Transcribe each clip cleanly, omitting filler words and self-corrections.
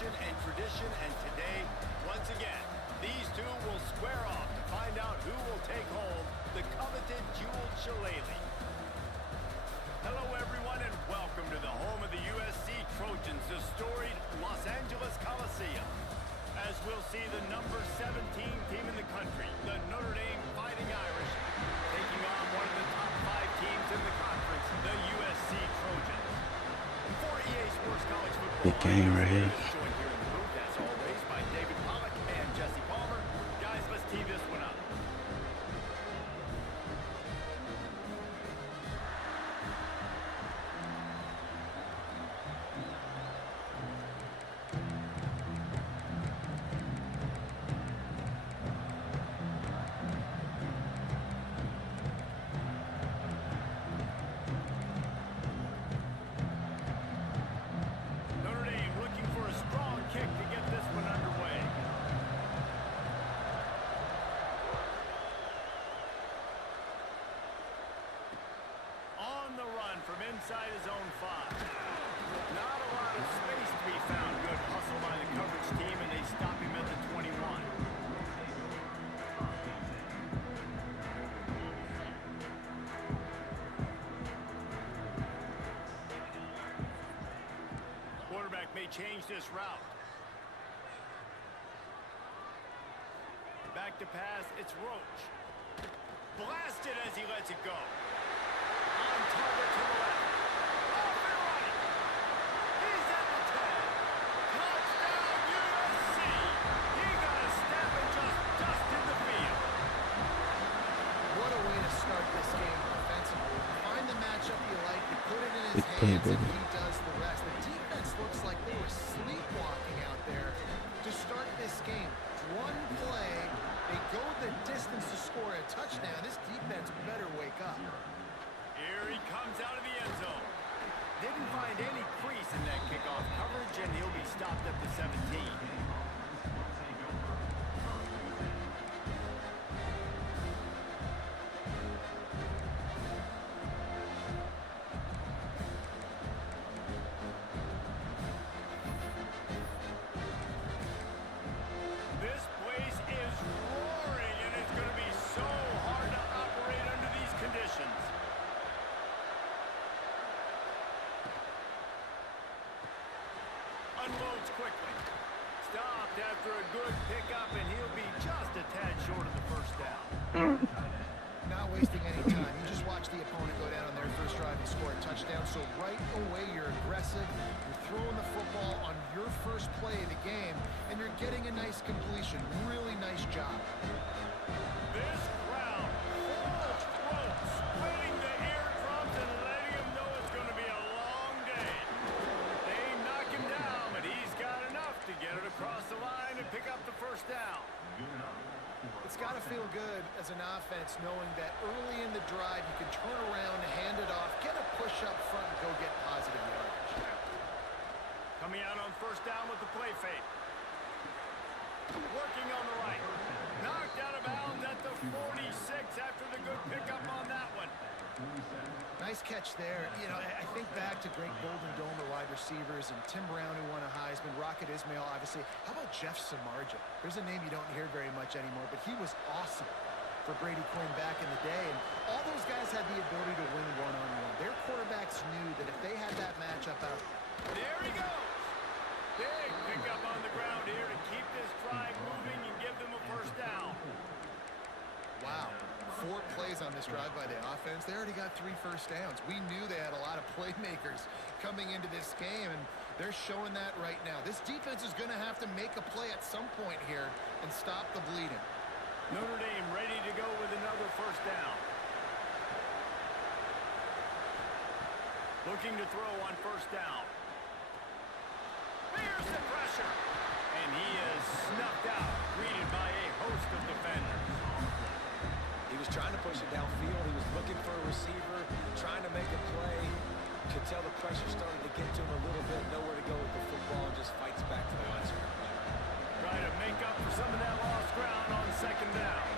passion and tradition, and today, once again, these two will square off to find out who will take home the coveted jeweled shillelagh. Hello, everyone, and welcome to the home of the USC Trojans, the storied Los Angeles Coliseum. As we'll see the number 17 team in the country, the Notre Dame Fighting Irish, taking on one of the top 5 teams in the conference, the USC Trojans. For EA Sports College Football, big game right here. joined here in the booth, as always, by David Pollack and Jesse Palmer. Guys, let's tee this one up. From inside his own 5. Not a lot of space to be found. Good hustle by the coverage team, and they stop him at the 21. Quarterback may change this route. Back to pass, it's Roach. Blasted as he lets it go. On target to the left. Off and running. He's at the 10. Touchdown USC. He got a step and just dusted the field. What a way to start this game offensively. Find the matchup you like, you put it in his hands, and he does the rest. The defense looks like they were sleepwalking out there to start this game. One play, they go the distance to score a touchdown. This defense better wake up. Here he comes out of the end zone. Didn't find any crease in that kickoff coverage, and he'll be stopped at the 17. This place is roaring, and it's going to be so hard to operate under these conditions. Unloads quickly. Stopped after a good pickup, and he'll be just a tad short of the first down. Not wasting any time. You just watch the opponent go down on their first drive and score a touchdown. So right away, you're aggressive. You're throwing the football on your first play of the game, and you're getting a nice completion. Really nice job. This crowd, full throat, splitting the eardrums and letting him know it's going to be a long day. They knock him down, but he's got enough to get it across the line and pick up the first down. It's got to feel good as an offense knowing that early in the drive you can turn around, hand it off, get a push up front, and go get positive yardage. Coming out on first down with the play fake. Working on the right. Knocked out of bounds at the 46 after the good pickup on that one. Nice catch there. You know, I think back to great Golden Dome wide receivers and Tim Brown, who won a Heisman, Rocket Ismail, obviously. How about Jeff Samardzija? There's a name you don't hear very much anymore, but he was awesome for Brady Quinn back in the day. And all those guys had the ability to win one-on-one. Their quarterbacks knew that if they had that matchup out. There he goes. Big pickup on the ground here to keep this drive moving and give them a first down. Wow. 4 plays on this drive by the offense. They already got 3 first downs. We knew they had a lot of playmakers coming into this game, and they're showing that right now. This defense is going to have to make a play at some point here and stop the bleeding. Notre Dame ready to go with another first down. Looking to throw on first down. Here's the pressure. And he is snuffed out, greeted by a host of defenders. He was trying to push it downfield. He was looking for a receiver, trying to make a play. Could tell the pressure started to get to him a little bit. Nowhere to go with the football, and just fights back to the line scrimmage. Trying to make up for some of that lost ground on second down.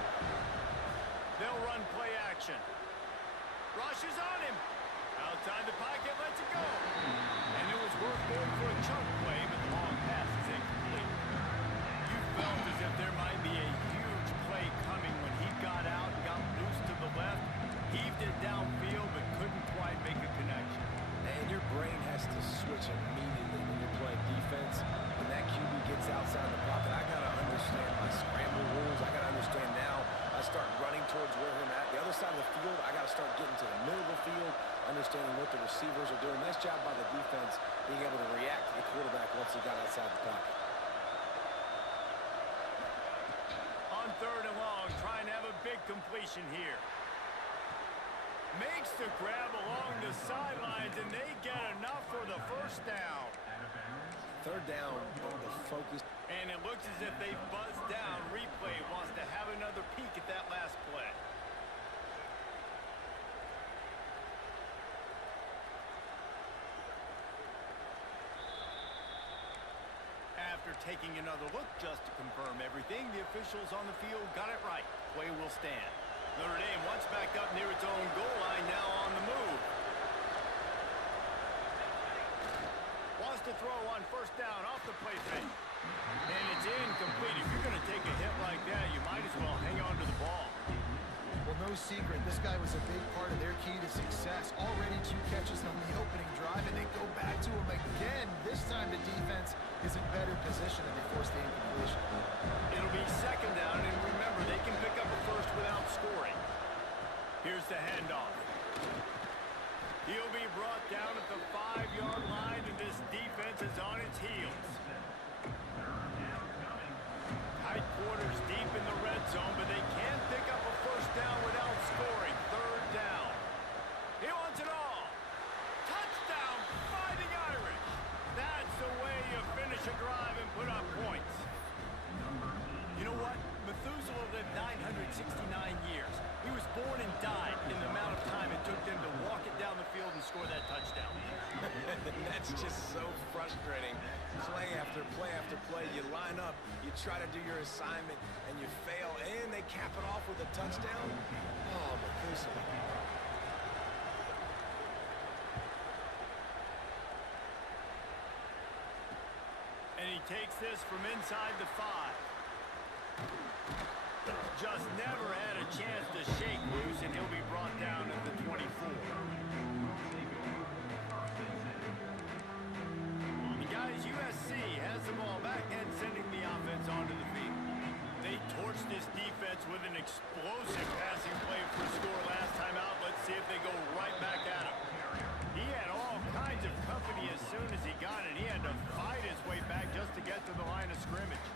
They'll run play action. Rushes on him. Outside the pocket, lets it go. And it was worth going for a chunk play, but the long pass is incomplete. receivers are doing a nice job by the defense being able to react to the quarterback once he got outside the pocket. On 3rd and long, trying to have a big completion here. Makes the grab along the sidelines, and they get enough for the first down. 3rd down, the focus. And it looks as if they buzzed down. Replay wants to have another peek at that last play. After taking another look just to confirm everything, the officials on the field got it right. Play will stand. Notre Dame once back up near its own goal line, now on the move. Wants to throw on 1st down off the play fake. And it's incomplete. If you're going to take a hit like that, you might as well hang on to the ball. Well, no secret, this guy was a big part of their key to success. Already 2 catches on the opening drive, and they go back to him again. This time the defense is in better position, and they force the incompletion. It'll be 2nd down, and remember, they can pick up a first without scoring. Here's the handoff. He'll be brought down at the 5-yard line, and this defense is on its heels. Tight quarters deep in the red zone, but they can't pick up a first down without scoring. 3rd down. He wants it all. Touchdown, Fighting Irish. That's the way you finish a drive and put up points. You know what? Methuselah lived 969 years. He was born and died in the amount of time it took them to walk it down the field and score that touchdown. That's just so frustrating. Play after play after play. You line up, you try to do your assignment, and you fail, and they cap it off with a touchdown. Oh, Methuselah. And he takes this from inside the 5. Just never had a chance to shake loose, and he'll be brought down at the 24. And guys, USC has the ball back and sending the offense onto the field. They torched this defense with an explosive passing play for a score last time out. Let's see if they go right back at him. He had all kinds of company as soon as he got it. He had to fight his way back just to get to the line of scrimmage.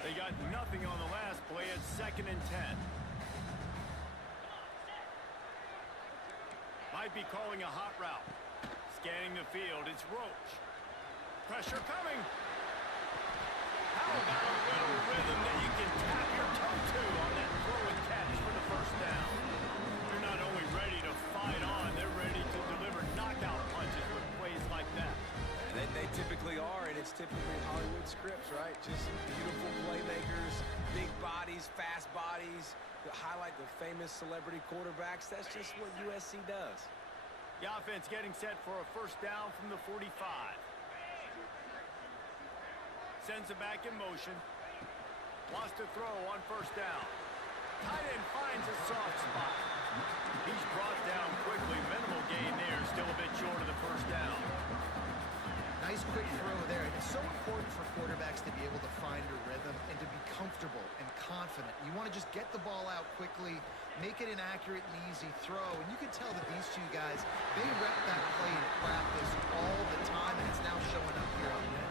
They got nothing on the last play at 2nd and 10. Might be calling a hot route. Scanning the field, it's Roach. Pressure coming. How about a little rhythm that you can tap your toe to on that throw and catch for the 1st down? They're not only ready to fight on, they're ready to deliver knockout punches with plays like that. They typically are, and it's typically Hollywood scripts, right? Just beautiful playmakers, big bodies, fast bodies, that highlight the famous celebrity quarterbacks. That's just what USC does. The offense getting set for a 1st down from the 45. Sends it back in motion. Wants to throw on 1st down. Tight end finds a soft spot. He's brought down quickly. Minimal gain there. Still a bit short of the 1st down. Nice quick throw there. It's so important for quarterbacks to be able to find a rhythm and to be comfortable and confident. You want to just get the ball out quickly, make it an accurate and easy throw. And you can tell that these 2 guys, they rep that play in practice all the time, and it's now showing up here on net.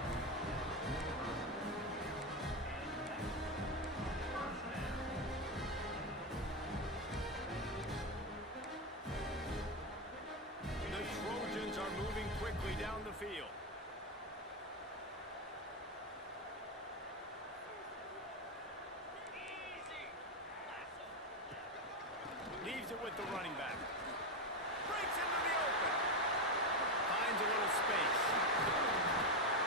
The Trojans are moving quickly down the field. Leaves it with the running back. Breaks into the open. Finds a little space.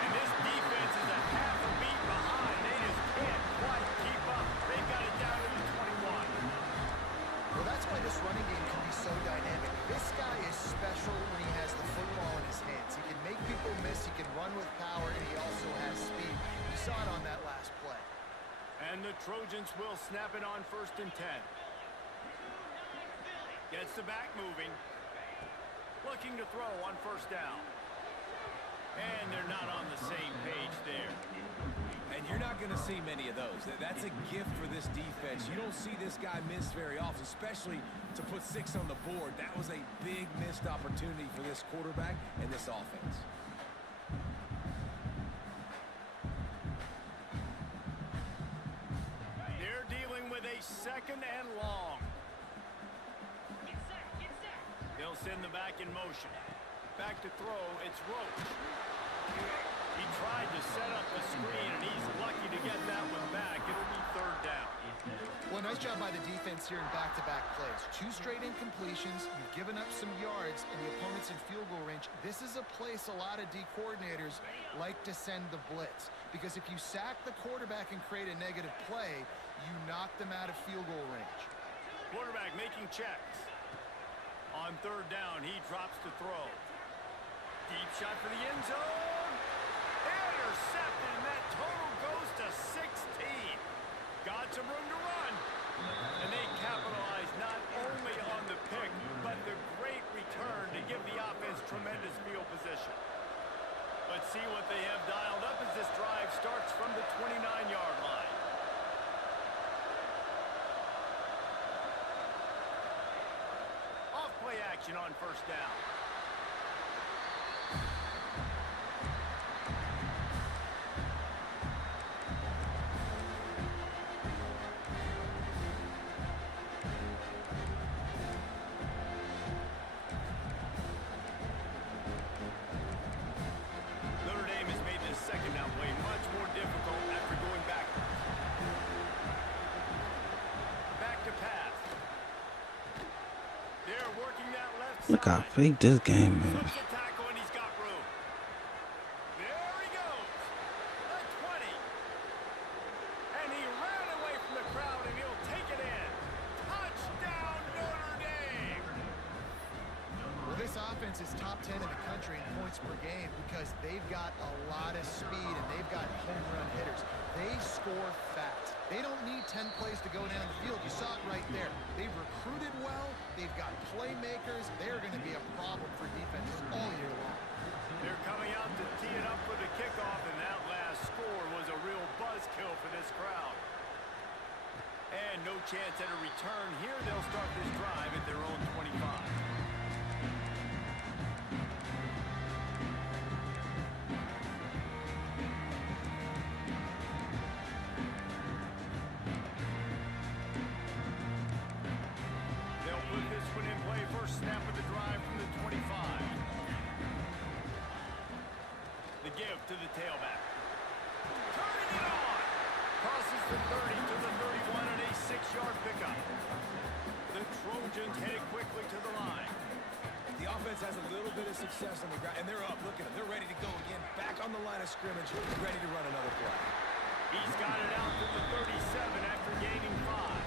And this defense is a half a beat behind. They just can't quite keep up. They've got it down to the 21. Well, that's why this running game can be so dynamic. This guy is special when he has the football in his hands. He can make people miss, he can run with power, and he also has speed. You saw it on that last play. And the Trojans will snap it on 1st and 10. Gets the back moving. Looking to throw on 1st down. And they're not on the same page there. And you're not going to see many of those. That's a gift for this defense. You don't see this guy miss very often, especially to put 6 on the board. That was a big missed opportunity for this quarterback and this offense. They're dealing with a 2nd and long. They'll send the back in motion. Back to throw, it's Roach. He tried to set up the screen, and he's lucky to get that one back. It'll be 3rd down. Well, nice job by the defense here in back-to-back plays. 2 straight incompletions. You've given up some yards, and the opponent's in field goal range. This is a place a lot of D coordinators like to send the blitz, because if you sack the quarterback and create a negative play, you knock them out of field goal range. Quarterback making checks. On 3rd down, he drops to throw. Deep shot for the end zone. Intercepted, and that total goes to 16. Got some room to run. And they capitalize not only on the pick, but the great return to give the offense tremendous field position. Let's see what they have dialed up as this drive starts from the 29-yard line. Off-play action on 1st down. Look how fake this game is. There he goes. A 20. And he ran away from the crowd, and he'll take it in. Touchdown, Notre Dame. Well, this offense is top 10 in the country in points per game because they've got a lot of speed and they've got home run hitters. They score fast. They don't need 10 plays to go down the field. You saw it right there. They've recruited well. They've got playmakers. They're going to be a problem for defenses all year long. They're coming out to tee it up for the kickoff, and that last score was a real buzzkill for this crowd. And no chance at a return here. They'll start this drive at their own 25. Snap of the drive from the 25. The give to the tailback. Turning it on. Crosses the 30 to the 31 and a 6-yard pickup. The Trojans headed quickly to the line. The offense has a little bit of success on the ground, and they're up. Look at them. They're ready to go again. Back on the line of scrimmage, ready to run another play. He's got it out to the 37 after gaining 5.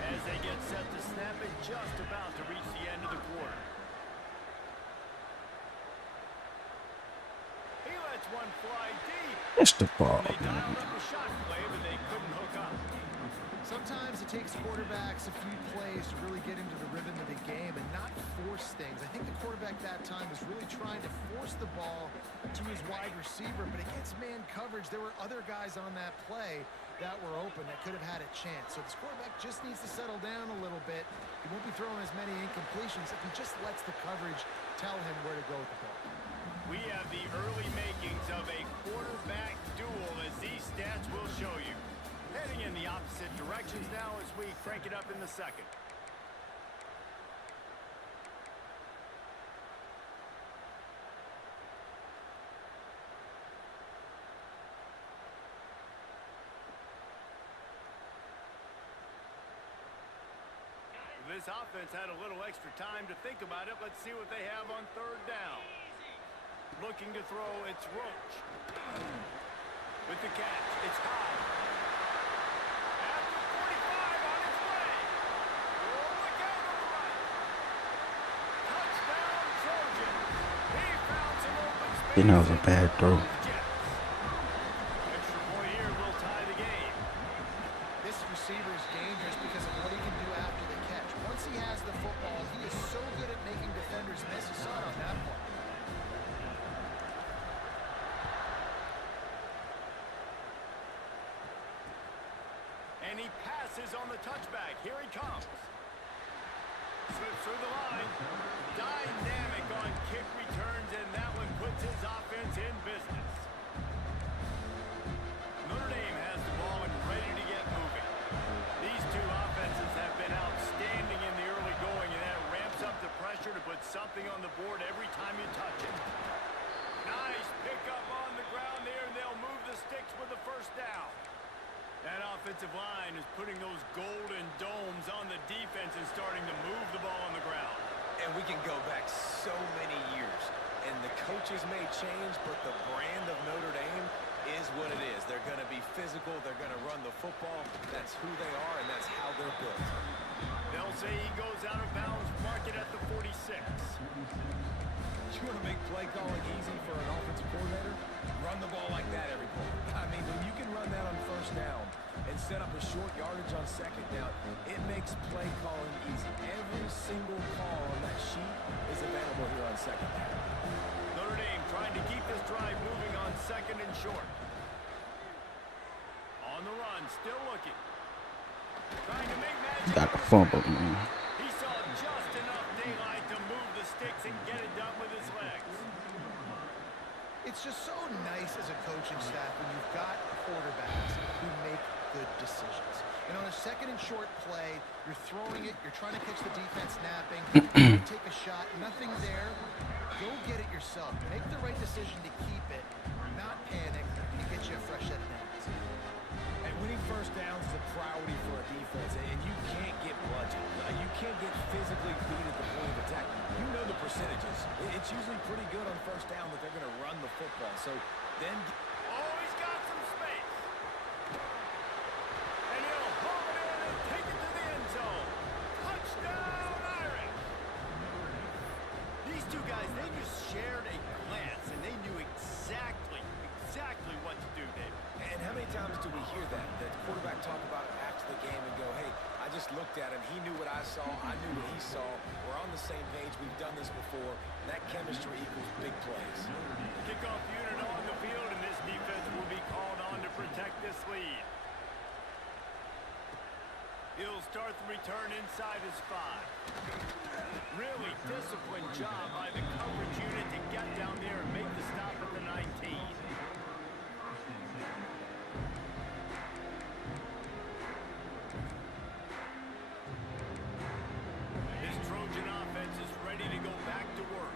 As they get set to snap it, just about to reach the end of the quarter. He lets one fly deep. It's the ball. They dialed up a shot play, but they couldn't hook up. Sometimes it takes quarterbacks a few plays to really get into the rhythm of the game and not force things. I think the quarterback that time was really trying to force the ball to his wide receiver, but against man coverage, there were other guys on that play that were open that could have had a chance. So this quarterback just needs to settle down a little bit. He won't be throwing as many incompletions if he just lets the coverage tell him where to go with the ball. We have the early makings of a quarterback duel, as these stats will show you. Heading in the opposite directions now as we crank it up in the second. This offense had a little extra time to think about it. Let's see what they have on 3rd down. Looking to throw, it's Roach. With the catch, it's high. At the 45 on its way. Oh, look out on the right. Touchdown, Trojan. He found some open space. You know, it was a bad throw. Extra point here will tie the game. This receiver is dangerous because of what he can do after the catch. Once he has the football, he is so good at making defenders miss. You saw it on that play. he passes on the touchback. Here he comes. Slips through the line. Dynamic on kick returns, and that one puts his offense in business. Notre Dame has the ball and ready to get moving. These two offenses have been outstanding in the early going, and that ramps up the pressure to put something on the board every time you touch it. Nice pickup on the ground there, and they'll move the sticks with the first down. That offensive line is putting those golden domes on the defense and starting to move the ball on the ground. And we can go back so many years, and the coaches may change, but the brand of Notre Dame is what it is. They're going to be physical. They're going to run the football. That's who they are, and that's how they're built. They'll say he goes out of bounds, mark it at the 46. You want to make play calling easy for an offensive coordinator? Run the ball like that every play. I mean, when you can run that on first down and set up a short yardage on second down, it makes play calling easy. Every single call on that sheet is available here on second down. Notre Dame trying to keep this drive moving on second and short. On the run, still looking. Trying to make magic. Got the fumble, man. He saw just enough daylight to move the sticks and get it done with his legs. It's just so nice as a coaching staff when you've got quarterbacks who make good decisions. And on a second and short play, you're throwing it, you're trying to catch the defense napping, take a shot, nothing there. Go get it yourself. Make the right decision to keep it, not panic, and get you a fresh set of downs. And winning first downs is a priority for a defense, and you can't get bludgeoned. You can't get physically beat at the point of attack. You know the percentages. It's usually pretty good on first down that they're going to run the football. So then... Oh, he's got some space. And he'll haul it in and take it to the end zone. Touchdown, Irish. These two guys, they just shared a glance, and they knew exactly what to do, David. And how many times do we hear that? The quarterback talk about it after the game and go, hey, I just looked at him. He knew what I saw. I knew what he saw. We're on the same page. We've done this before. That chemistry equals big plays. Kickoff unit on the field, and this defense will be called on to protect this lead. He'll start the return inside his 5. Really disciplined job by the coverage unit to get down there and make the stop at the 19. This Trojan offense is ready to go back to work.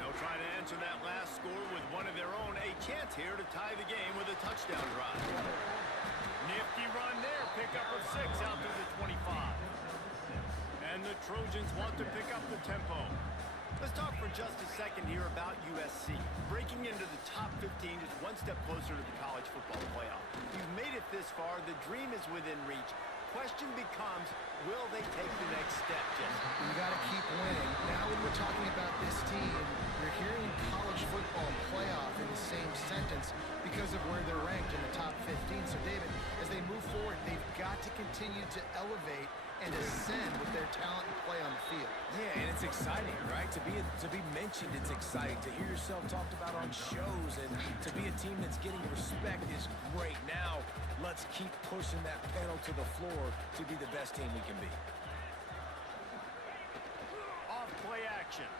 They'll try to answer that last score with one of their own. A chance here to tie the game with a touchdown drive. Nifty run there. Pickup of 6 out to the 25. And the Trojans want to pick up the tempo. Let's talk for just a second here about USC. Breaking into the top 15 is one step closer to the college football playoff. You've made it this far. The dream is within reach. Question becomes, will they take the next step, Jesse? You got to keep winning. Now when we're talking about this team, you're hearing college football playoff in the same sentence because of where they're ranked in the top 15. So, David, as they move forward, they've got to continue to elevate and ascend with their talent and play on the field. Yeah, and it's exciting, right? To be mentioned, it's exciting. To hear yourself talked about on shows and to be a team that's getting respect is great. Now, let's keep pushing that pedal to the floor to be the best team we can be. Off play action.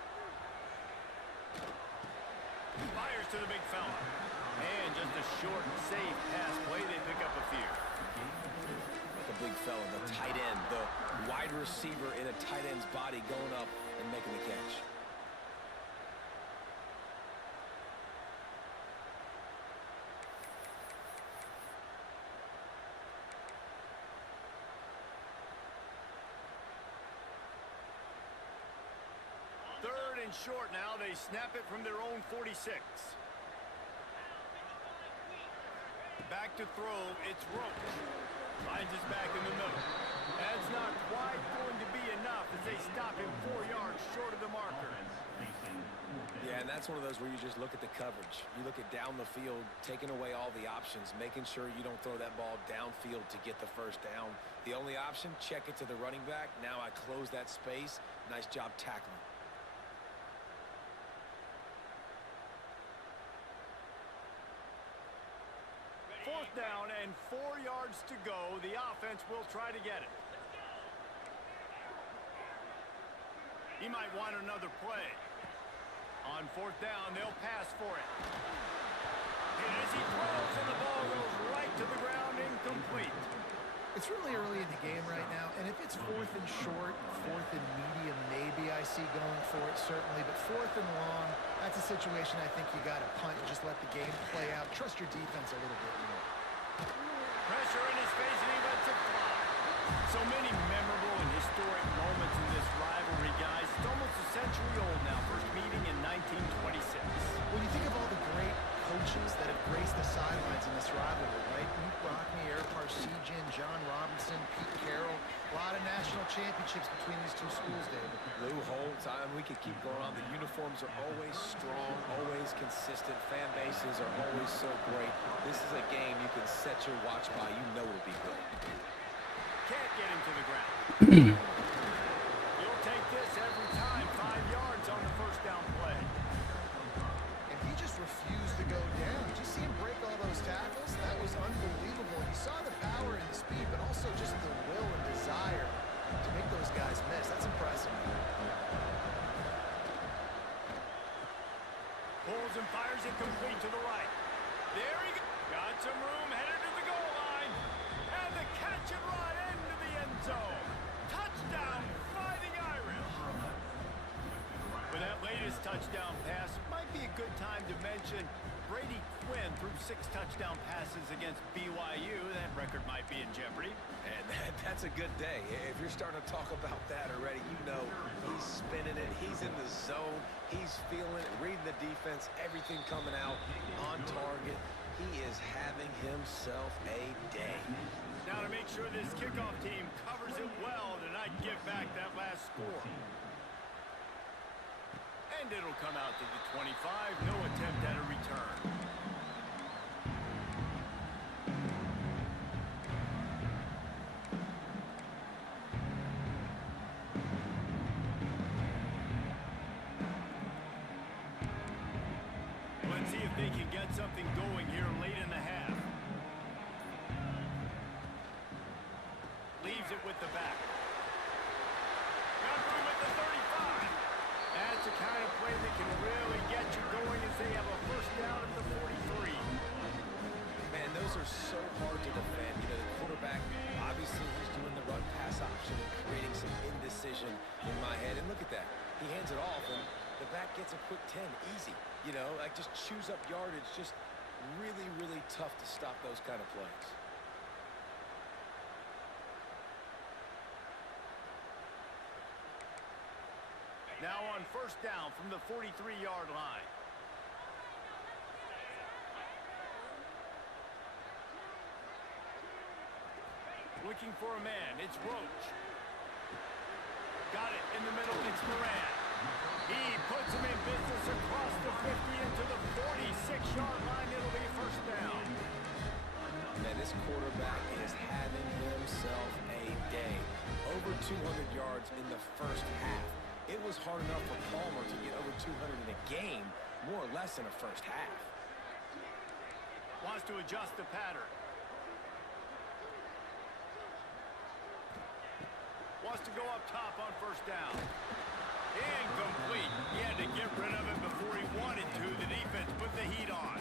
Fires to the big fella. And just a short, safe pass play. They pick up a few. The big fella, the tight end, the wide receiver in a tight end's body going up and making the catch. Third and short now. They snap it from their own 46. Back to throw. It's Roach. Finds his back in the middle. That's not quite going to be enough as they stop him 4 yards short of the marker. Yeah, and that's one of those where you just look at the coverage. You look at down the field, taking away all the options, making sure you don't throw that ball downfield to get the first down. The only option, check it to the running back. Now I close that space. Nice job tackling. Fourth down and 4 yards to go. The offense will try to get it. He might want another play. On 4th down, they'll pass for it. And as he throws, and the ball goes right to the ground, incomplete. It's really early in the game right now, and if it's 4th and short, 4th and medium, maybe I see going for it, certainly. But 4th and long, that's a situation I think you got to punt and just let the game play out. Trust your defense a little bit more. Pressure in his face, and he lets it fly. So many memorable and historic moments in this rivalry, guys. It's almost a century old now. First meeting in 1926. When you think of all the great coaches that have graced the sidelines in this rivalry, right? Luke Rockne, Eric Parsegian, John Robinson, Pete Carroll. A lot of national championships between these two schools, David. Lou Holtz, we could keep going on. The uniforms are always strong, always consistent. Fan bases are always so great. This is a game you can set your watch by. You know it'll be good. Can't get him to the ground. You'll take this every time. 5 yards on the 1st down play. And he just refused to go down. Did you see him break all those tackles? That was unbelievable. You saw the power and the speed, but also just the will and desire to make those guys miss. That's impressive. Pulls and fires it complete to the right. There he goes. Got some room, headed to the goal line. And the catch and run into the end zone. Touchdown, Fighting Irish. With that latest touchdown pass, might be a good time to mention Brady Quinn threw 6 touchdown passes against BYU. That record might be in jeopardy. And that's a good day. If you're starting to talk about that already, you know he's spinning it. He's in the zone. He's feeling it, reading the defense, everything coming out on target. He is having himself a day. Now to make sure this kickoff team covers it well to not give back that last score. And it'll come out to the 25. No attempt at a return. Let's see if they can get something going here late in the half. Leaves it with the back. Got room at the 35. That's the kind of play that can really get you going as they have a 1st down at the 43. Man, those are so hard to defend. You know, the quarterback, obviously he's doing the run-pass option and creating some indecision in my head. And look at that. He hands it off, and the back gets a quick 10. Easy. You know, like just chews up yardage. Just really, really tough to stop those kind of plays. Now on 1st down from the 43-yard line. Looking for a man. It's Roach. Got it in the middle. It's Moran. He puts him in business across the 50 into the 46-yard line. It'll be 1st down. Man, this quarterback is having himself a day. Over 200 yards in the 1st half. It was hard enough for Palmer to get over 200 in a game, more or less in a 1st half. Wants to adjust the pattern. Wants to go up top on 1st down. Incomplete. He had to get rid of it before he wanted to. The defense put the heat on.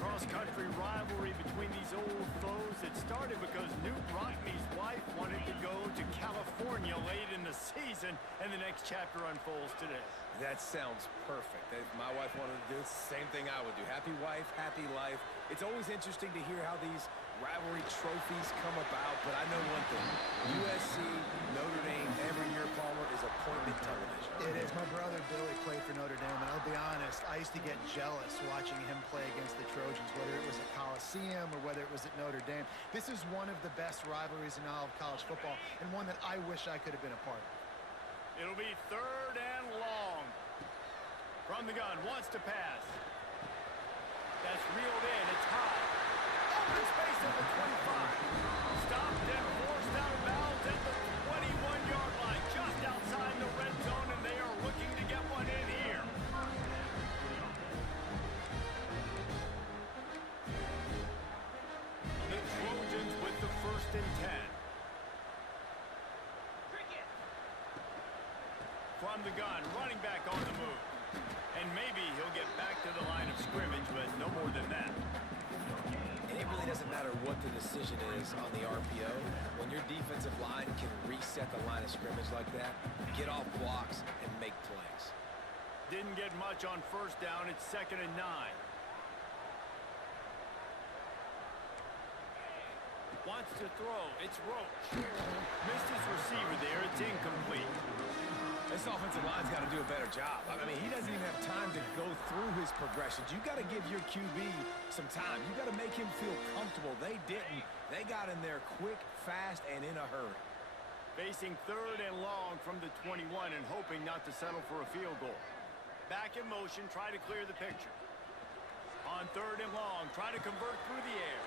Cross-country rivalry between these old foes. It started because Newt Rockne's wife wanted to go to California late in the season, and the next chapter unfolds today. That sounds perfect. If my wife wanted to do it, it's the same thing I would do. Happy wife, happy life. It's always interesting to hear how these rivalry trophies come about, but I know one thing. USC, Notre Dame, every year, Palmer, is appointment television. It is. My brother Billy played for Notre Dame, and I'll be honest, I used to get jealous watching him play against the Trojans, whether it was at Coliseum or whether it was at Notre Dame. This is one of the best rivalries in all of college football, and one that I wish I could have been a part of. It'll be 3rd and long. From the gun, wants to pass. That's reeled in. It's high. Open space at the 25. Stopped and forced out of bounds at the 21-yard line, just outside the red zone, and they are looking to get one in here. the gun, running back on the move. And maybe he'll get back to the line of scrimmage, but no more than that. And it really doesn't matter what the decision is on the RPO. When your defensive line can reset the line of scrimmage like that, get off blocks and make plays. Didn't get much on first down. It's 2nd and 9. Wants to throw. It's Roach. Missed his receiver there. It's incomplete. This offensive line's got to do a better job. I mean, he doesn't even have time to go through his progressions. You got to give your QB some time. You got to make him feel comfortable. They didn't. They got in there quick, fast, and in a hurry. Facing 3rd and long from the 21 and hoping not to settle for a field goal. Back in motion, try to clear the picture. On 3rd and long, try to convert through the air.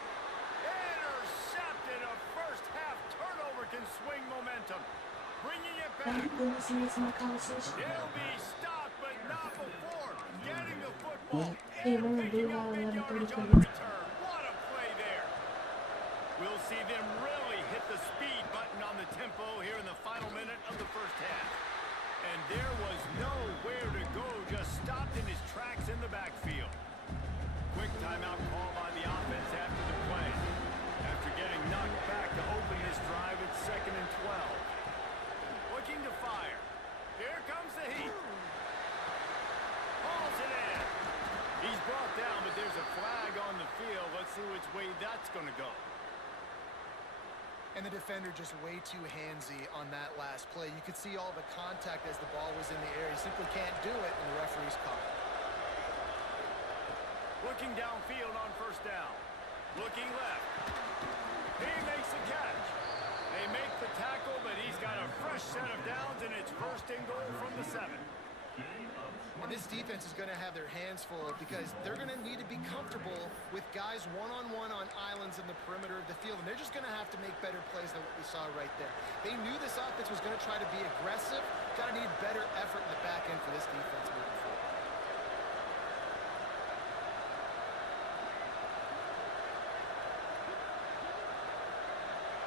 Intercepted. A first half turnover can swing momentum. Bringing it back. He'll be stopped, but not before getting the football and picking up big yardage on the return. What a play there. We'll see them really hit the speed button on the tempo here in the final minute of the first half. And there was nowhere to go, just stopped in his tracks in the backfield. Quick timeout call by the offense after the play. After getting knocked back to open this drive, it's 2nd and 12. Looking to fire. Here comes the heat. Hauls it in. He's brought down, but there's a flag on the field. Let's see which way that's going to go. And the defender just way too handsy on that last play. You could see all the contact as the ball was in the air. He simply can't do it, and the referee's caught. Looking downfield on first down. Looking left. He makes the catch. They make the tackle, but he's got a fresh set of downs, and it's 1st and goal from the 7. And this defense is going to have their hands full because they're going to need to be comfortable with guys one-on-one on islands in the perimeter of the field, and they're just going to have to make better plays than what we saw right there. They knew this offense was going to try to be aggressive. Got to need better effort in the back end for this defense moving forward.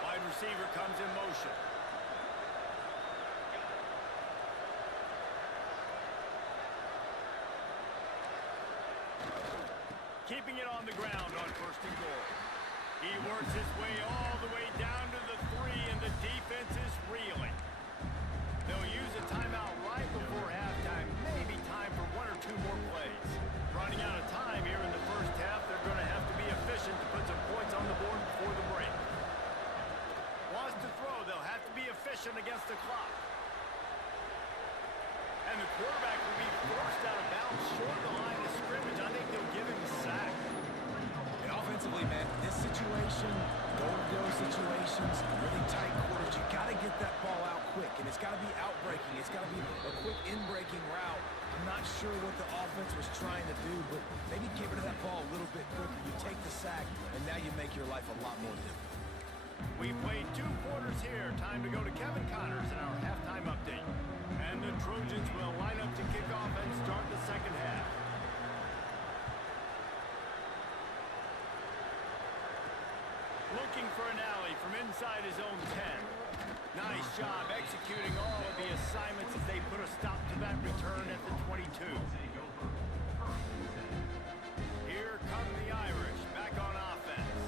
Wide receiver comes in motion. Keeping it on the ground on 1st and goal. He works his way all the way down to the 3, and the defense is reeling. They'll use a timeout right before halftime. Maybe time for 1 or 2 more plays. Running out of time here in the first half. They're going to have to be efficient to put some points on the board before the break. Wants to throw. They'll have to be efficient against the clock. And the quarterback will be forced out of bounds short of the line of scrimmage. I think they'll give him a sack. And offensively, man, this situation, go-to-go situations, really tight quarters, you got to get that ball out quick, and it's got to be out-breaking. It's got to be a quick in-breaking route. I'm not sure what the offense was trying to do, but maybe get rid of that ball a little bit quicker. You take the sack, and now you make your life a lot more difficult. We played 2 quarters here. Time to go to Kevin Connors in our halftime update. And the Trojans will line up to kick off and start the second half. Looking for an alley from inside his own 10. Nice job executing all of the assignments as they put a stop to that return at the 22. Here come the Irish back on offense.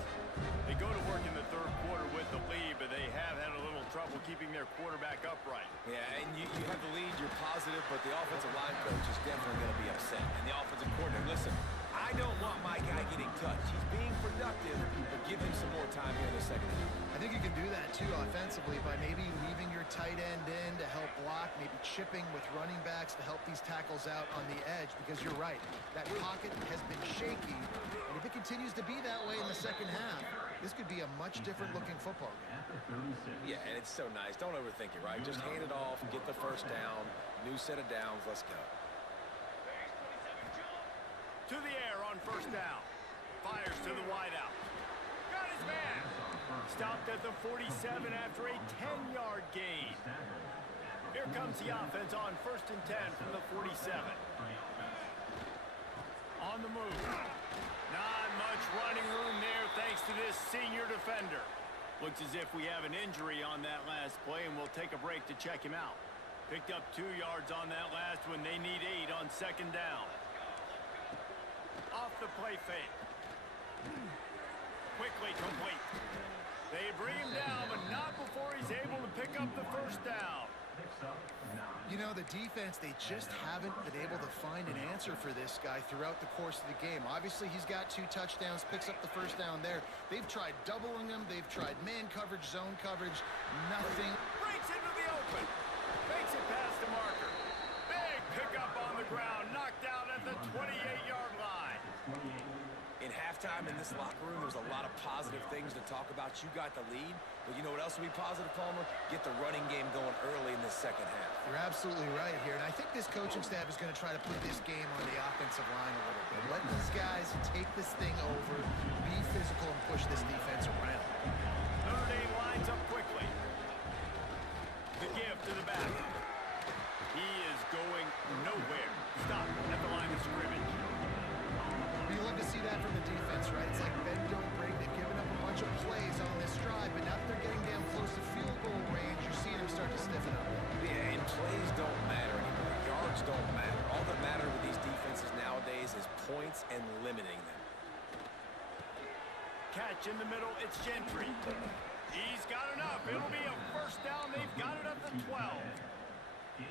They go to work in the 3rd quarter with the lead, but they have had a little trouble keeping their quarterback upright. Yeah, and you have the lead, you're positive, but the offensive line coach is definitely going to be upset. And the offensive coordinator, listen, I don't want my guy getting touched. He's being productive, but give him some more time here in the second half. I think you can do that, too, offensively, by maybe leaving your tight end in to help block, maybe chipping with running backs to help these tackles out on the edge, because you're right, that pocket has been shaky, and if it continues to be that way in the second half, this could be a much different-looking football game. Yeah, and it's so nice. Don't overthink it, right? Just hand it off, get the first down, new set of downs, let's go. To the air on first down. Fires to the wideout. Got his man. Stopped at the 47 after a 10-yard gain. Here comes the offense on 1st and 10 from the 47. On the move. Not much running room there thanks to this senior defender. Looks as if we have an injury on that last play, and we'll take a break to check him out. Picked up 2 yards on that last one. They need 8 on second down. Off the play fake. Quickly complete. They bring him down, but not before he's able to pick up the first down. You know, the defense, they just haven't been able to find an answer for this guy throughout the course of the game. Obviously, he's got 2 touchdowns, picks up the first down there. They've tried doubling him. They've tried man coverage, zone coverage. Nothing. Breaks into the open. Fakes it past the marker. Big pickup on the ground. Knocked out at the 28-yard line. In halftime in this locker room, there was a lot of positive things to talk about. You got the lead, but you know what else will be positive, Palmer? Get the running game going early in this second half. You're absolutely right here, and I think this coaching staff is going to try to put this game on the offensive line a little bit. Let these guys take this thing over, be physical, and push this defense around. Notre Dame lines up quickly. The give to the back. He is going nowhere. Stop at the line of scrimmage. You love to see that from the defense, right? It's like bend, don't break. They've given up a bunch of plays on this drive, but now that they're getting down close to field goal range, you're seeing them start to stiffen up. Yeah, and plays don't matter anymore. Yards don't matter. All that matter with these defenses nowadays is points and limiting them. Catch in the middle. It's Gentry. He's got enough. It'll be a first down. They've got it up to 12.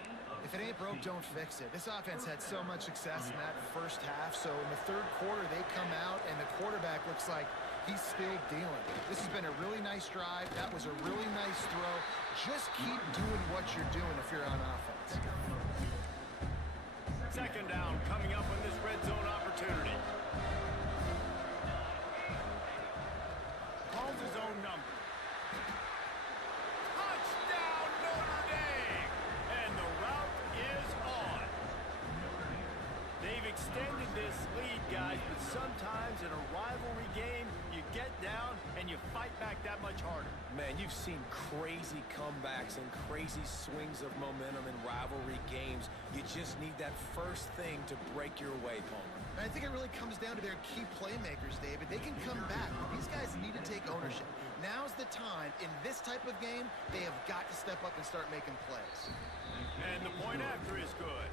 If it ain't broke, don't fix it. This offense had so much success in that first half, so in the third quarter, they come out, and the quarterback looks like he's still dealing. This has been a really nice drive. That was a really nice throw. Just keep doing what you're doing if you're on offense. Second down coming up on this red zone opportunity. Calls his own number. Touchdown, Notre Dame! And the route is on. They've extended this lead, guys, but sometimes in a rivalry game, you get down and you fight back that much harder. Man, you've seen crazy comebacks and crazy swings of momentum in rivalry games. You just need that first thing to break your way, Palmer. And I think it really comes down to their key playmakers, David. They can come back. These guys need to take ownership. Now's the time. In this type of game, they have got to step up and start making plays. And the point after is good.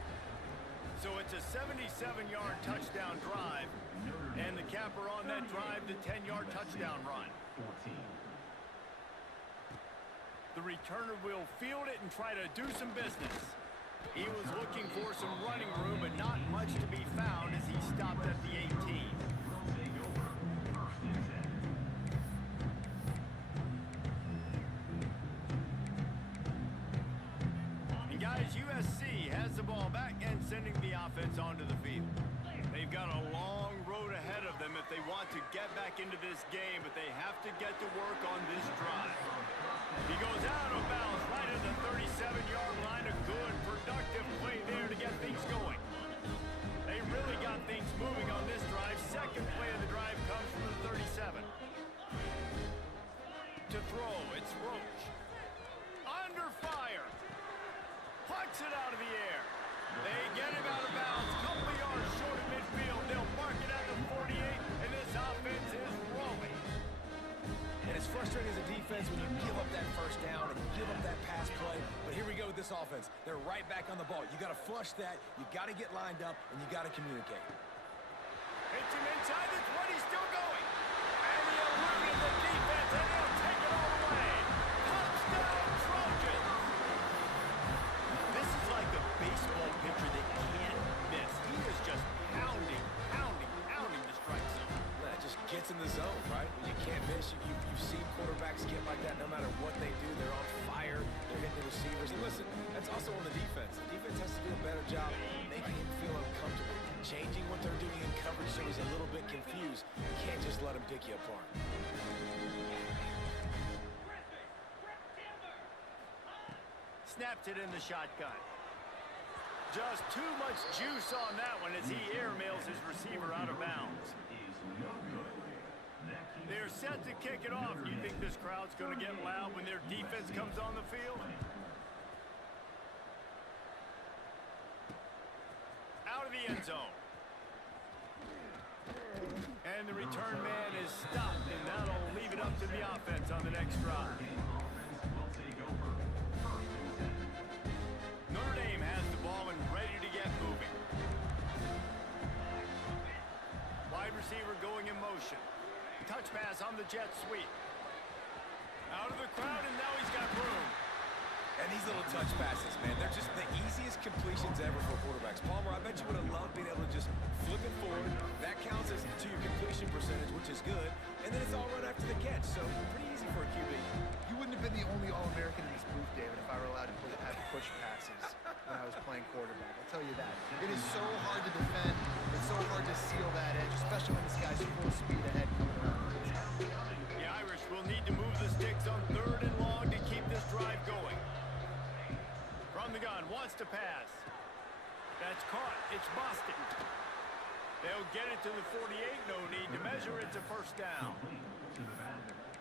So it's a 77-yard touchdown drive, and the capper on that drive, the 10-yard touchdown run. The returner will field it and try to do some business. He was looking for some running room, but not much to be found as he stopped at the 18. And guys, USC has the ball back and sending the offense onto the field. They've got a long road ahead of them if they want to get back into this game, but they have to get to work on this drive. He goes out of bounds right at the 37-yard line. A good, productive play there to get things going. They really got things moving on this drive. Second play of the drive comes from the 37. To throw, it's Roach. Under fire. Plucks it out of the air. They get him out of bounds. Couple of yards short of midfield. They'll mark it at the 48, and this offense is rolling. And it's frustrating as a defense when you give up that first down and you give up that pass play. But here we go with this offense. They're right back on the ball. You got to flush that. You got to get lined up, and you got to communicate. Hits him inside the 20, still going. And the eluded the defense, and they'll take it all the way. Touchdown, Trojans! This is like a baseball pitcher that can't miss. He is just pounding the strike zone. That just gets in the zone, right? When you can't miss, you've seen quarterbacks get like that no matter what they do. They're on fire. They're hitting the receivers. And listen, that's also on the defense. The defense has to do a better job making him feel uncomfortable, changing what they're doing in coverage so he's a little bit confused. You can't just let him pick you apart. Snaps it in the shotgun. Just too much juice on that one as he airmails his receiver out of bounds. They're set to kick it off. Do you think this crowd's going to get loud when their defense comes on the field? Out of the end zone. And the return man is stopped, and that'll leave it up to the offense on the next drive. motion. Touch pass on the jet sweep. Out of the crowd, and now he's got room. And these little touch passes, man, they're just the easiest completions ever for quarterbacks. Palmer, I bet you would have loved being able to just flip it forward. That counts as to your completion percentage, which is good. And then it's all right after the catch, so pretty easy for a QB. You wouldn't have been the only All-American in this booth, David, if I were allowed to have push passes when I was playing quarterback. I'll tell you that. It is so hard to defend. It's so hard to seal that edge, especially when this guy's full speed ahead coming around. The Irish will need to move the sticks on 3rd and long to keep this drive going. From the gun, wants to pass. That's caught. It's Boston. They'll get it to the 48. No need to measure. It's a first down.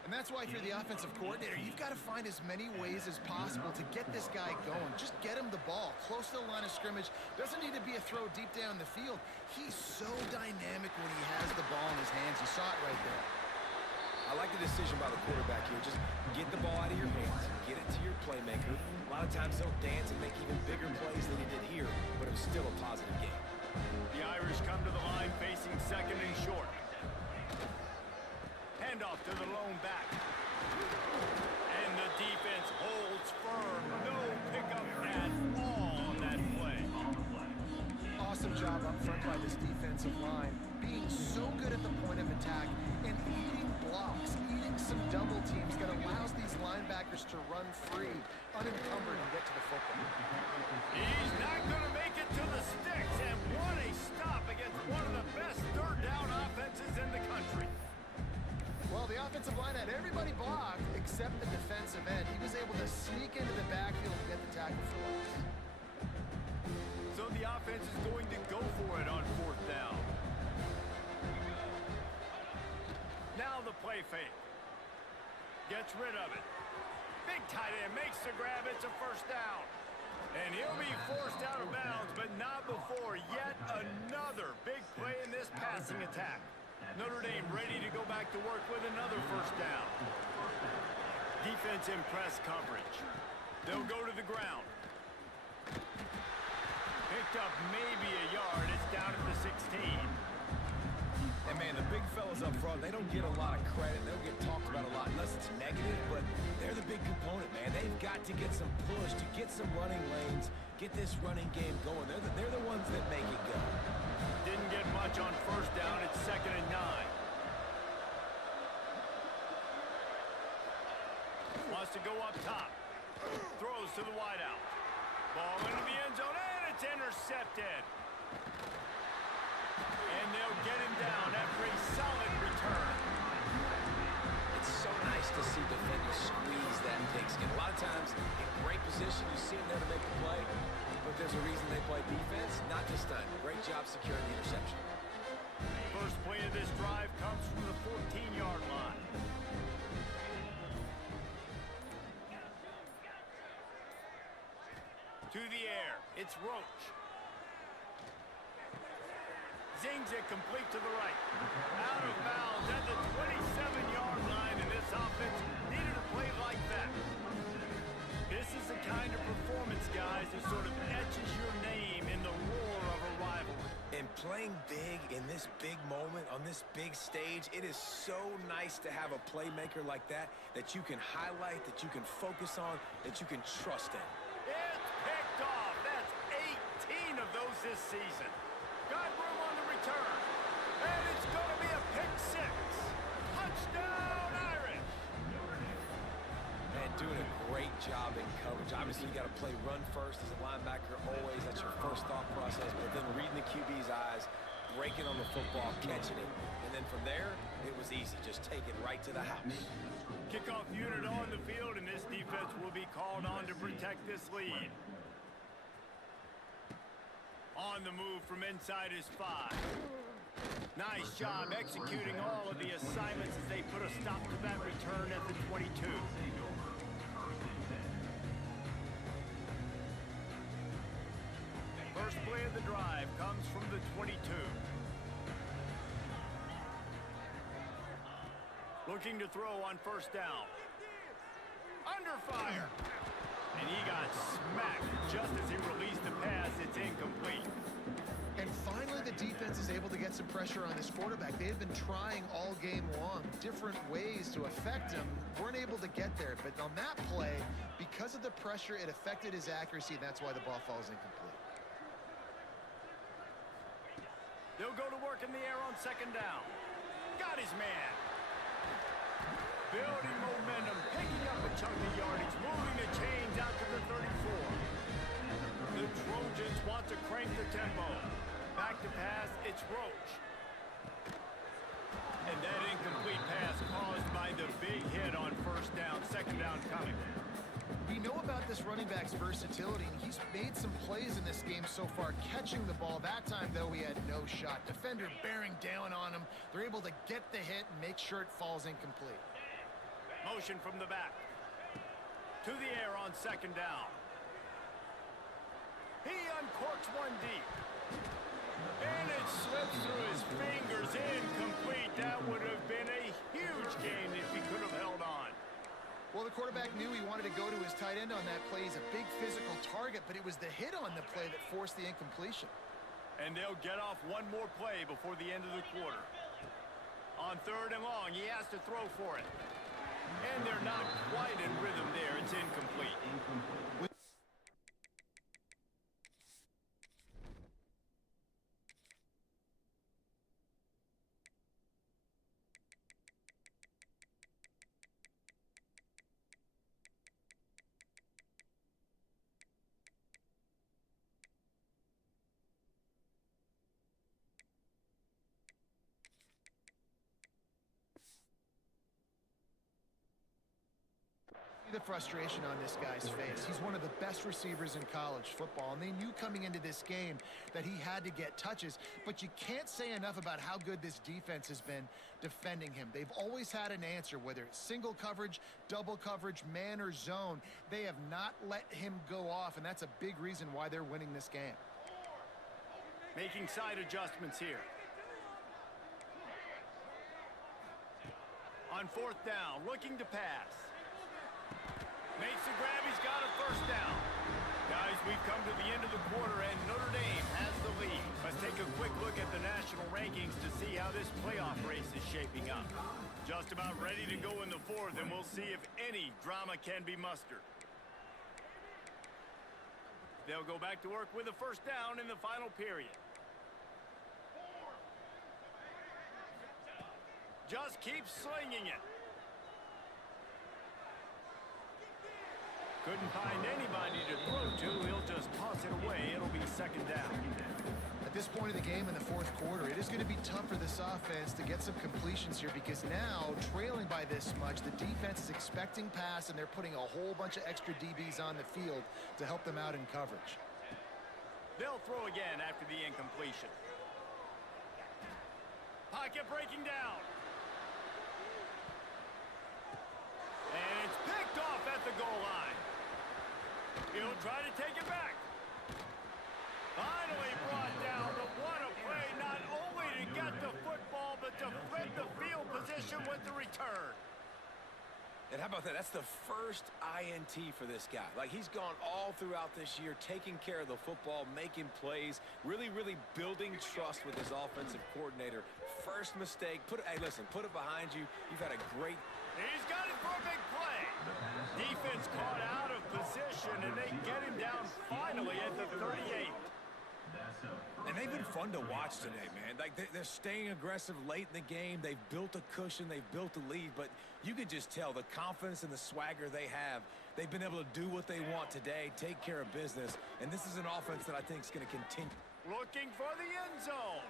And that's why if you're the offensive coordinator, you've got to find as many ways as possible to get this guy going. Just get him the ball close to the line of scrimmage. Doesn't need to be a throw deep down the field. He's so dynamic when he has the ball in his hands. You saw it right there. I like the decision by the quarterback here. Just get the ball out of your hands, get it to your playmaker. A lot of times they'll dance and make even bigger plays than he did here, but it was still a positive game. The Irish come to the line facing 2nd and short. Handoff to the lone back. And the defense holds firm. No pickup at all on that play. Awesome job up front by this defensive line. Being so good at the point of attack and eating blocks, eating some double teams that allows these linebackers to run free, unencumbered, and get to the football. He's not going to make it to the sticks, and what a stop against one of the best 3rd down offenses in the country. Well, the offensive line had everybody blocked except the defensive end. He was able to sneak into the backfield and get the tackle for loss. So the offense is going to go for it on 4th down. Now the play fake. Gets rid of it. Big tight end makes the grab. It's a first down. And he'll be forced out of bounds, but not before yet another big play in this passing attack. Notre Dame ready to go back to work with another first down. Defense in press coverage. They'll go to the ground. Picked up maybe a yard. It's down at the 16. And man, the big fellas up front, they don't get a lot of credit. They don't get talked about a lot unless it's negative, but they're the big component, man. They've got to get some push, to get some running lanes, get this running game going. They're the ones that make it go. Didn't get much on first down. It's 2nd and 9. Wants to go up top. Throws to the wideout. Ball into the end zone, and it's intercepted. And they'll get him down after a solid return. It's so nice to see defenders squeeze that pigskin. A lot of times, in great position, you see them there to make a play, but there's a reason they play defense. Not this time. Great job securing the interception. First play of this drive comes from the 14-yard line. To the air, it's Roach. Zings it complete to the right. Out of bounds at the 27-yard line, and this offense needed a play like that. This is the kind of performance, guys, that sort of etches your name in the roar of a rivalry. And playing big in this big moment, on this big stage, it is so nice to have a playmaker like that you can highlight, that you can focus on, that you can trust in. It's picked off. That's 18 of those this season. Got room on the return. And it's going to be a pick 6. Touchdown, Irish. Man, doing a great job in coverage. Obviously, you got to play run first as a linebacker always. That's your first thought process. But then reading the QB's eyes, breaking on the football, catching it. And then from there, it was easy. Just take it right to the house. Kickoff unit on the field, and this defense will be called on to protect this lead. On the move from inside his 5. Nice job executing all of the assignments as they put a stop to that return at the 22. First play of the drive comes from the 22. Looking to throw on first down. Under fire. And he got smacked just as he released the pass. It's incomplete. And finally, the defense is was able to get some pressure on this quarterback. They had been trying all game long, different ways to affect him. Weren't able to get there, but on that play, because of the pressure, it affected his accuracy, and that's why the ball falls incomplete. They'll go to work in the air on second down. Got his man. Building momentum, picking up a chunk of yardage, moving the chains out to the 34. The Trojans want to crank the tempo. Back to pass, it's Roach. And that incomplete pass caused by the big hit on first down, second down coming. We know about this running back's versatility, and he's made some plays in this game so far, catching the ball. That time, though, he had no shot. Defender bearing down on him. They're able to get the hit and make sure it falls incomplete. Motion from the back. To the air on second down. He uncorks one deep. And it slips through his fingers, incomplete. That would have been a huge gain if he could have held on. Well, the quarterback knew he wanted to go to his tight end on that play. He's a big physical target, but it was the hit on the play that forced the incompletion. And they'll get off one more play before the end of the quarter. On third and long, he has to throw for it. And they're not quite in rhythm there. It's incomplete. The frustration on this guy's face. He's one of the best receivers in college football, and they knew coming into this game that he had to get touches, but you can't say enough about how good this defense has been defending him. They've always had an answer, whether it's single coverage, double coverage, man or zone. They have not let him go off, and that's a big reason why they're winning this game. Making side adjustments here. On fourth down, looking to pass. Makes the grab, he's got a first down. Guys, we've come to the end of the quarter, and Notre Dame has the lead. Let's take a quick look at the national rankings to see how this playoff race is shaping up. Just about ready to go in the fourth, and we'll see if any drama can be mustered. They'll go back to work with a first down in the final period. Just keep slinging it. Couldn't find anybody to throw to. He'll just toss it away. It'll be second down. At this point of the game in the fourth quarter, it is going to be tough for this offense to get some completions here, because now, trailing by this much, the defense is expecting pass, and they're putting a whole bunch of extra DBs on the field to help them out in coverage. They'll throw again after the incompletion. Pocket breaking down. And it's picked off at the goal line. He'll try to take it back. Finally brought down, but what a play, not only to get the football, but to flip the field position with the return. And how about that? That's the first INT for this guy. Like, he's gone all throughout this year, taking care of the football, making plays, really building trust with his offensive coordinator. First mistake, hey, listen, put it behind you. You've had a great... He's got it for a big play. Defense caught out of position, and they get him down finally at the 38. And they've been fun to watch today, man. Like, they're staying aggressive late in the game. They've built a cushion. They've built a lead. But you can just tell the confidence and the swagger they have. They've been able to do what they want today, take care of business. And this is an offense that I think is going to continue. Looking for the end zone.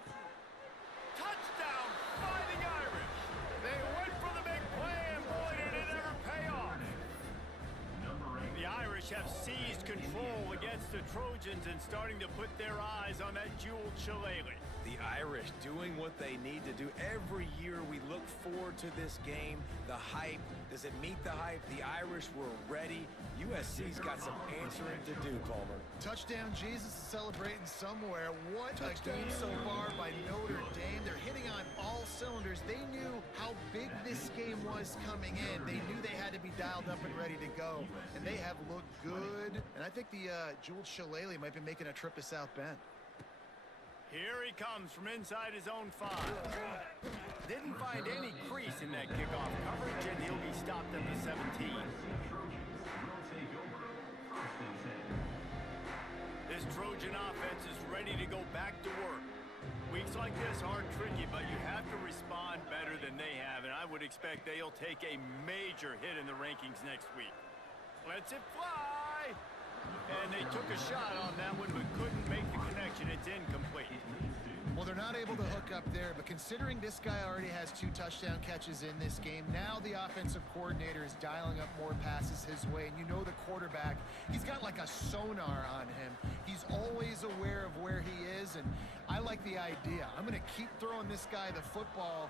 Touchdown, Fighting Irish. They went for the big play, and boy, did it ever pay off. The Irish have seized control against the Trojans and starting to put their eyes on that jeweled shillelagh. The Irish doing what they need to do. Every year we look forward to this game. The hype, does it meet the hype? The Irish were ready. USC's got some answering to do, Palmer. Touchdown Jesus is celebrating somewhere. What a game so far by Notre Dame. They're hitting on all cylinders. They knew how big this game was coming in. They knew they had to be dialed up and ready to go. And they have looked good. And I think the jeweled shillelagh might be making a trip to South Bend. Here he comes from inside his own 5. Didn't find any crease in that kickoff coverage, and he'll be stopped at the 17. This Trojan offense is ready to go back to work. Weeks like this are tricky, but you have to respond better than they have, and I would expect they'll take a major hit in the rankings next week. Lets it fly! And they took a shot on that one, but couldn't make the connection. It's incomplete. Well, they're not able to hook up there, but considering this guy already has 2 touchdown catches in this game, now the offensive coordinator is dialing up more passes his way. And you know the quarterback, he's got like a sonar on him. He's always aware of where he is, and I like the idea. I'm going to keep throwing this guy the football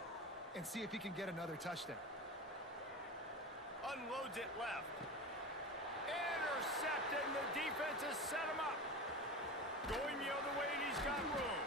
and see if he can get another touchdown. Unloads it left. Intercepted, and the defense has set him up. Going the other way, and he's got room.